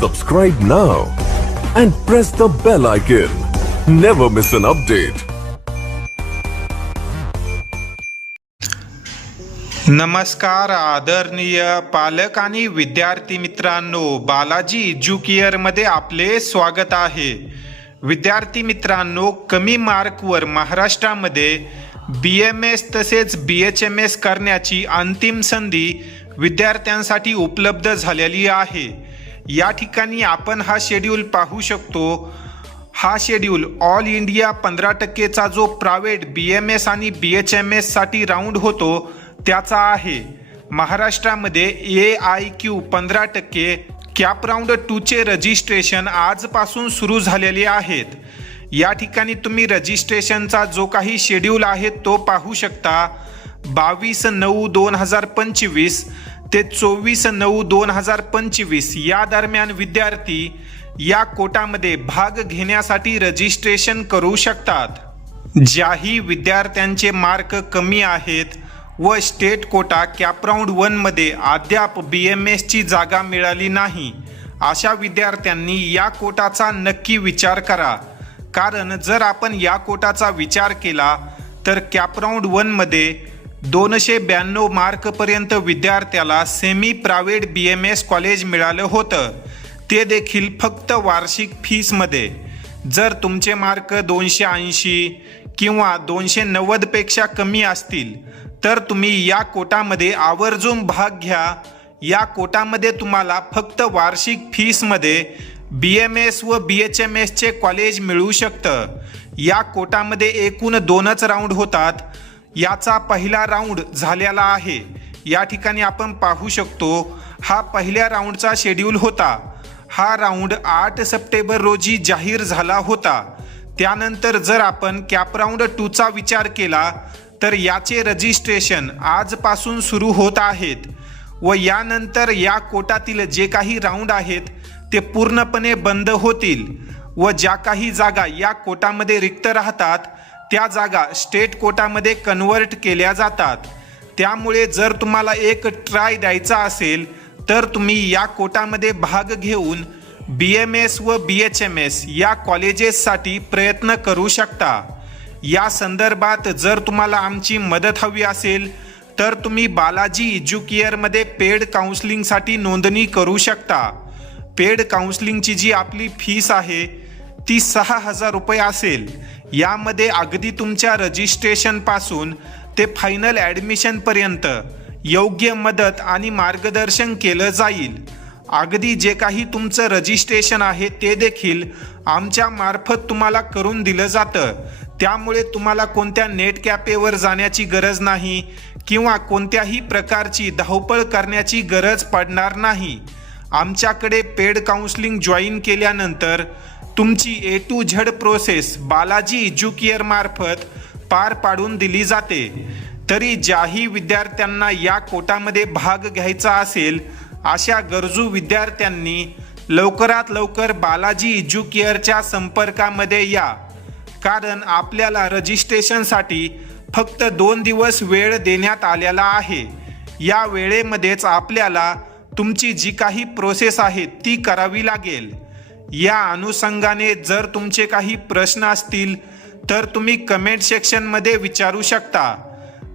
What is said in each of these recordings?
Subscribe now and press the bell icon. Never miss an update. नमस्कार आदरणीय पालक आणि विद्यार्थी मित्रांनो बालाजी एज्युकेअरमध्ये आपले स्वागत आहे विद्यार्थी मित्रांनो कमी मार्कवर महाराष्ट्रामध्ये बी एम एस तसेच बी एच एम एस करण्याची अंतिम संधी विद्यार्थ्यांसाठी उपलब्ध झालेली आहे या ठिकाणी आपण हा शेड्यूल पाहू शकतो. हा शेड्यूल ऑल इंडिया पंधरा टक्केचा जो प्रायव्हेट बी एम एस आणि बी एच एम एससाठी राऊंड होतो त्याचा आहे. महाराष्ट्रामध्ये ए आय क्यू पंधरा टक्के कॅप राऊंड टूचे रजिस्ट्रेशन आजपासून सुरू झालेले आहेत. या ठिकाणी तुम्ही रजिस्ट्रेशनचा जो काही शेड्यूल आहे तो पाहू शकता. बावीस नऊ दोन हजार पंचवीस ते चोवीस नऊ दोन हजार पंचवीस या दरम्यान विद्यार्थी या कोटामध्ये भाग घेण्यासाठी रजिस्ट्रेशन करू शकतात. ज्याही विद्यार्थ्यांचे मार्क कमी आहेत व स्टेट कोटा कॅपराऊंड वनमध्ये अद्याप बी एम एसची जागा मिळाली नाही अशा विद्यार्थ्यांनी या कोटाचा नक्की विचार करा. कारण जर आपण या कोटाचा विचार केला तर कॅपराऊंड वनमध्ये दोनशे ब्याण्णव मार्कपर्यंत विद्यार्थ्याला semi private B M S college मिळालं होतं. ते देखील फक्त वार्षिक फीसमध्ये जर तुमचे मार्क दोनशे ऐंशी किंवा दोनशे नव्वदपेक्षा कमी असतील तर तुम्ही या कोटामध्ये आवर्जून भाग घ्या. या कोटामध्ये तुम्हाला फक्त वार्षिक फीसमध्ये बी एम एस व बी एच एम एसचे कॉलेज मिळू शकतं. या कोटामध्ये एकूण दोनच राऊंड होतात. याचा पहिला राऊंड झालेला आहे. या ठिकाणी आपण पाहू शकतो हा पहिल्या राऊंडचा शेड्यूल होता. हा राऊंड आठ सप्टेंबर रोजी जाहीर झाला होता. त्यानंतर जर आपण कॅप राऊंड टूचा विचार केला तर याचे रजिस्ट्रेशन आजपासून सुरू होत आहेत व यानंतर या कोटातील जे काही राऊंड आहेत ते पूर्णपणे बंद होतील व ज्या काही जागा या कोटामध्ये रिक्त राहतात त्या जागा स्टेट कोटामध्ये कन्वर्ट केल्या जातात. त्यामुळे जर तुम्हाला एक ट्राय द्यायचा असेल तर तुम्ही या कोटामध्ये भाग घेऊन बी एम एस व बी एच एम एस या कॉलेजेससाठी प्रयत्न करू शकता. या संदर्भात जर तुम्हाला आमची मदत हवी असेल तर तुम्ही बालाजी एज्युकेअरमध्ये पेड काउन्सिलिंगसाठी नोंदणी करू शकता. पेड काउन्सिलिंगची जी आपली फीस आहे ती सहा हजार रुपये असेल यामध्ये अगदी तुमच्या रजिस्ट्रेशनपासून ते फायनल ॲडमिशनपर्यंत योग्य मदत आणि मार्गदर्शन केलं जाईल. अगदी जे काही तुमचं रजिस्ट्रेशन आहे ते देखील आमच्या मार्फत तुम्हाला करून दिलं जातं. त्यामुळे तुम्हाला कोणत्या नेट कॅपेवर जाण्याची गरज नाही किंवा कोणत्याही प्रकारची धावपळ करण्याची गरज पडणार नाही. आमच्याकडे पेड काउन्सिलिंग जॉईन केल्यानंतर तुमची A to Z process Balaji Educare मार्फत पार पाडून दिली जाते. तरी ज्याही विद्यार्थ्यांना या कोटामध्ये भाग घ्यायचा असेल अशा गरजू विद्यार्थ्यांनी लवकरात लवकर बालाजी एज्युकेअरच्या संपर्कामध्ये या. कारण आपल्याला रजिस्ट्रेशनसाठी फक्त दोन दिवस वेळ देण्यात आलेला आहे. या वेळेमध्येच आपल्याला तुमची जी काही प्रोसेस आहे ती करावी लागेल. या अनुषंगाने जर तुमचे काही प्रश्न असतील तर तुम्ही कमेंट सेक्शनमध्ये विचारू शकता.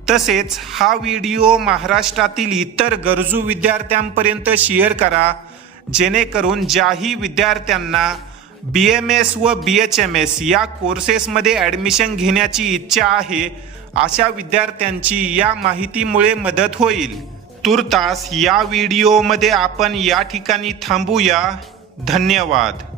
तसेच हा व्हिडिओ महाराष्ट्रातील इतर गरजू विद्यार्थ्यांपर्यंत शेअर करा जेणेकरून ज्याही विद्यार्थ्यांना बी एम एस व बी एच एम एस या कोर्सेसमध्ये ॲडमिशन घेण्याची इच्छा आहे अशा विद्यार्थ्यांची या माहितीमुळे मदत होईल. तुर्तास या व्हिडिओमध्ये आपण या ठिकाणी थांबूया. धन्यवाद.